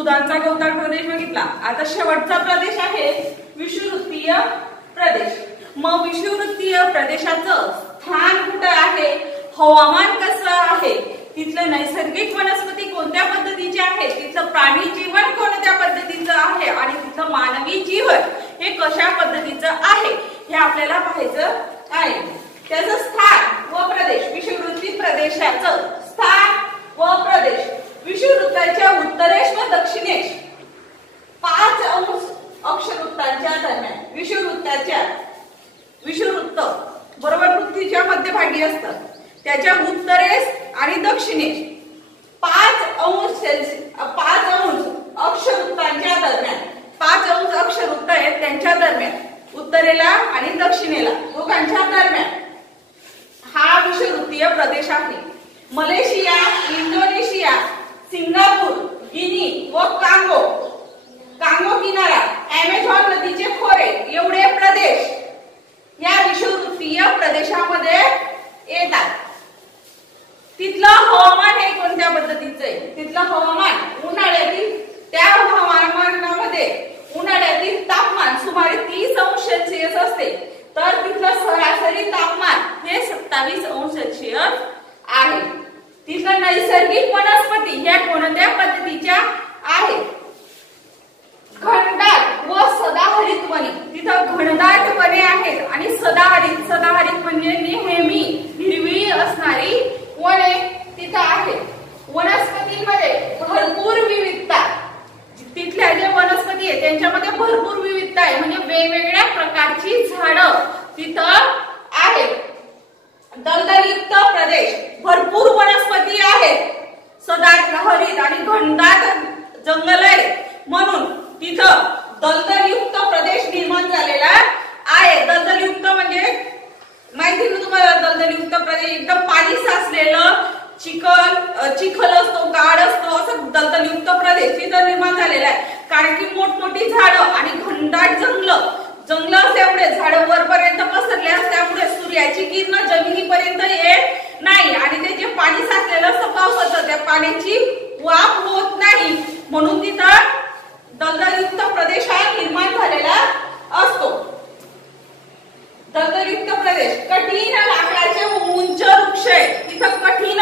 सुदानचा गवताळ प्रदेश बघितला। आता शेवटचा प्रदेश आहे विषुववृत्तीय प्रदेश। मग विषुववृत्तीय प्रदेशाचं स्थान कुठे आहे, हवामान कसं आहे, तिथलं नैसर्गिक वनस्पती कोणत्या पद्धतीचे आहे, तिथलं प्राणी जीवन कोणत्या पद्धतीचं आहे आणि तिथलं मानवी जीवन हे कशा पद्धतीचं आहे हे आपल्याला पाहायचं आहे। त्याचं स्थान व प्रदेश, विषुववृत्तीय प्रदेशाचं स्थान व प्रदेश, विषुववृत्ताच्या उत्तरेस व दक्षिणेस 5 अंश अक्षवृत्तांच्या दरम्यान, विषुववृत्त बरोबर पृथ्वीच्या मध्यभागी असतं, त्याच्या उत्तरेस आणि दक्षिणेस 5 अंश अक्षवृत्तांच्या दरम्यान, 5 अंश अक्षवृत्त आहेत त्यांच्या दरम्यान, उत्तरेला आणि दक्षिणेला दोघांच्या दरम्यान हा विषुववृत्तीय प्रदेश आहे। मलेशिया, इंडोनेशिया, सिंगापूर, गिनी व कांगो किनारा, अमेझॉन नदीचे खोरे एवढे प्रदेश या विषुववृत्तीय प्रदेशामध्ये येतात। तिथलं हवामान हे कोणत्या पद्धतीचं आहे, तिथलं हवामान उन्हाळ्यातील, त्या हवामानामध्ये उन्हाळ्यातील तापमान सुमारे 30 अंश सेल्सिअस असते, तर तिथलं सरासरी तापमान हे 27 अंश सेल्सिअस आहे। तिथलं नैसर्गिक वनस्पती ह्या कोणत्या पद्धतीच्या आहेत, घनदाट व सदाहरित वने, तिथं घनदाट वने आहेत आणि सदाहरित म्हणजे नेहमी हिरवी असणारी वने तिथं आहेत। वनस्पतींमध्ये भरपूर विविधता, तिथल्या जे वनस्पती आहेत त्यांच्यामध्ये भरपूर विविधता आहे, म्हणजे वेगवेगळ्या प्रकारची झाडं तिथं आहेत। दलदलयुक्त प्रदेश, भरपूर वनस्पती आहेत, सदाहरित आणि घनदाट जंगल आहे, म्हणून तिथं दलदलयुक्त प्रदेश निर्माण झालेला आहे। दलदलयुक्त म्हणजे माहिती ना तुम्हाला, दलदलयुक्त प्रदेश एकदम पाणी साचलेलं, चिखल असतो, गाळ असतो, असं दलदलयुक्त प्रदेश तिथं निर्माण झालेला आहे। कारण की मोठमोठी झाडं आणि घनदाट जंगल असल्यामुळे झाडं वरपर्यंत पसरले असल्यामुळे सूर्याची किरण जमिनीपर्यंत येत नाही आणि ते जे पाणी साचलेलं असतं पावसाचं, त्या पाण्याची वाफ होत नाही, म्हणून तिथं दलदलयुक्त प्रदेश हा निर्माण झालेला असतो। दलदलयुक्त प्रदेश, कठीण लाकडाचे उंच वृक्ष आहे, तिथं कठीण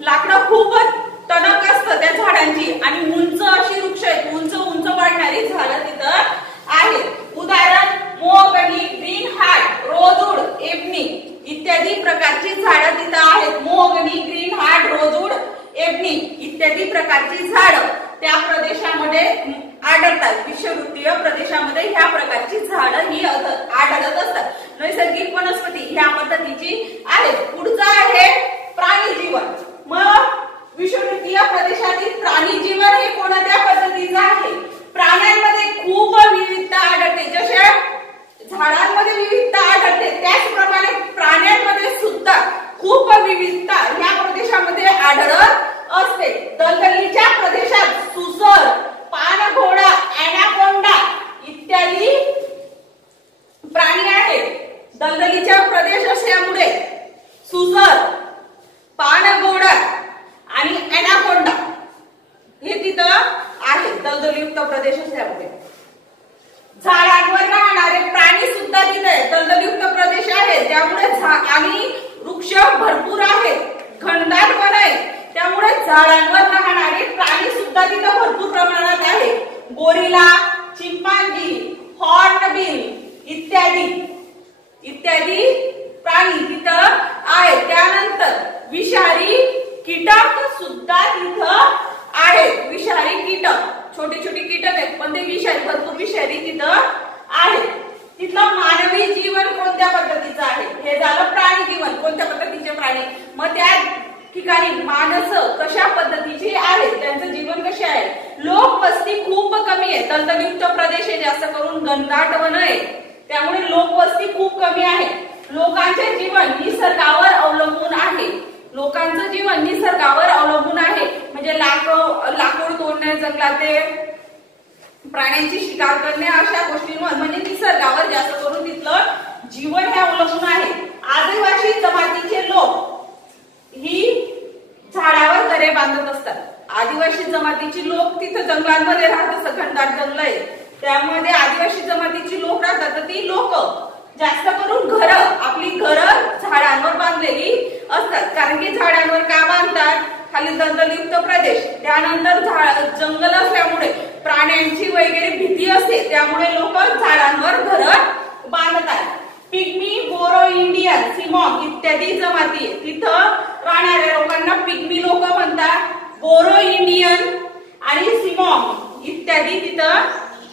लाकडं खूपच टणक असतं त्या झाडांची आणि उंच अशी वृक्ष आहेत, उंच वाढणारी झाडं तिथं आहेत। उदाहरण mahogany, green heart, rosewood, ebony इत्यादी प्रकारची झाडं तिथं आहेत। Mahogany, green heart, rosewood, ebony इत्यादी प्रकारची झाडं त्या प्रदेशामध्ये आढळतात। विषुववृत्तीय प्रदेशामध्ये ह्या प्रकारची झाडं ही आढळत असतात। नैसर्गिक वनस्पती ह्या पद्धतीची आहेत। पुढचा आहे प्राणी जीवन। मग विषुववृत्तीय प्रदेशातील प्राणी जीवन हे कोणत्या पद्धतीचं आहे, प्राण्यांमध्ये खूप विविधता आढळते, जसे झाडांमध्ये विविधता आढळते त्याचप्रमाणे प्राण्यांमध्ये सुद्धा खूप विविधता ह्या प्रदेशामध्ये आढळत असते। दलदलीच्या प्रदेशात सुसर, पाणघोडा, ॲनाकोंडा इत्यादी प्राणी आहेत। दलदलीचा प्रदेश असल्यामुळे सुसर, पाणघोडा आणि ॲनाकोंडा हे तिथं आहेत। दलदलयुक्त प्रदेश असल्यामुळे झाडांवर राहणारे प्राणी सुद्धा तिथे दलदलयुक्त प्रदेश आहे, त्यामुळे आणि वृक्ष भरपूर आहेत, घनदाट वन आहे, त्यामुळे झाडांवर राहणारे प्राणी सुद्धा तिथं भरपूर प्रमाणात आहे। गोरिला, चिंपांजी, हॉर्नबिल इत्यादी प्राणी तिथं आहेत। त्यानंतर विषारी कीटक सुद्धा तिथं आहेत। विषारी कीटक, छोटे कीटक आहेत पण ते भरपूर विषारी तिथं आहेत। तिथलं मानवी जीवन कोणत्या पद्धतीचं आहे, हे झालं प्राणी जीवन, कोणत्या पद्धतीचे प्राणी। मग त्या ठिकाणी माणसं कशा पद्धतीची आहेत, त्यांचं जीवन कसे आहे। लोकवस्ती खूप कमी आहे, दलदलयुक्त प्रदेश आहे, जास्त करून घनदाट वन आहे, त्यामुळे लोकवस्ती खूप कमी आहे। लोकांचे जीवन निसर्गावर अवलंबून आहे, म्हणजे लाकूड तोडणे, जंगलाते प्राण्यांची शिकार करणे अशा गोष्टींवर म्हणजे निसर्गावर जास्त करून तिथलं जीवन हे अवलंबून आहे। आदिवासी जमातीचे लोक ही झाडावर घरे बांधत असतात। आदिवासी जमातीची लोक तिथं जंगलांमध्ये राहतात, घनदाट जंगल आहे, त्यामध्ये आदिवासी जमातीची लोक राहतात. तर ती लोक जास्त करून आपली घरं झाडांवर बांधलेली असतात. कारण की झाडांवर का बांधतात? खाली दलदलयुक्त प्रदेश, त्यानंतर जंगल असल्यामुळे प्राण्यांची वगैरे भीती असते, त्यामुळे लोक झाडांवर घरं बांधतात. पिग्मी, बोरो इंडियन, सिमॉग इत्यादी जमाती तिथं राहणाऱ्या लोकांना पिग्मी लोक म्हणतात. बोरो इंडियन आणि सिमॉग इत्यादी तिथं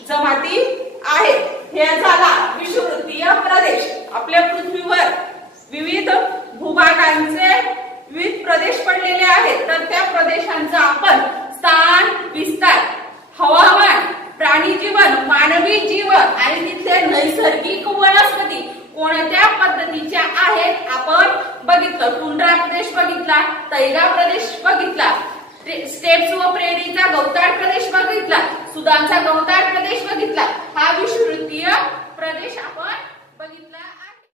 जमाती आहेत. हे झाला विषुववृत्तीय प्रदेश. आपल्या पृथ्वीवर विविध भूभागांचे विविध प्रदेश पडलेले आहेत. तर त्या प्रदेशांचा आपण स्थान, विस्तार, हवामान, प्राणी जीवन, मानवी जीवन आणि तिथले नैसर्गिक वनस्पती कोणत्या पद्धतीच्या आहेत आपण बघितलं. टुंड्रा प्रदेश बघितला, तैगा प्रदेश बघितला, स्टेप्स व प्रेरीचा गवताळ प्रदेश बघितला, सुदानचा गवताळ प्रदेश बघितला. हा विषुववृत्तीय प्रदेश आपण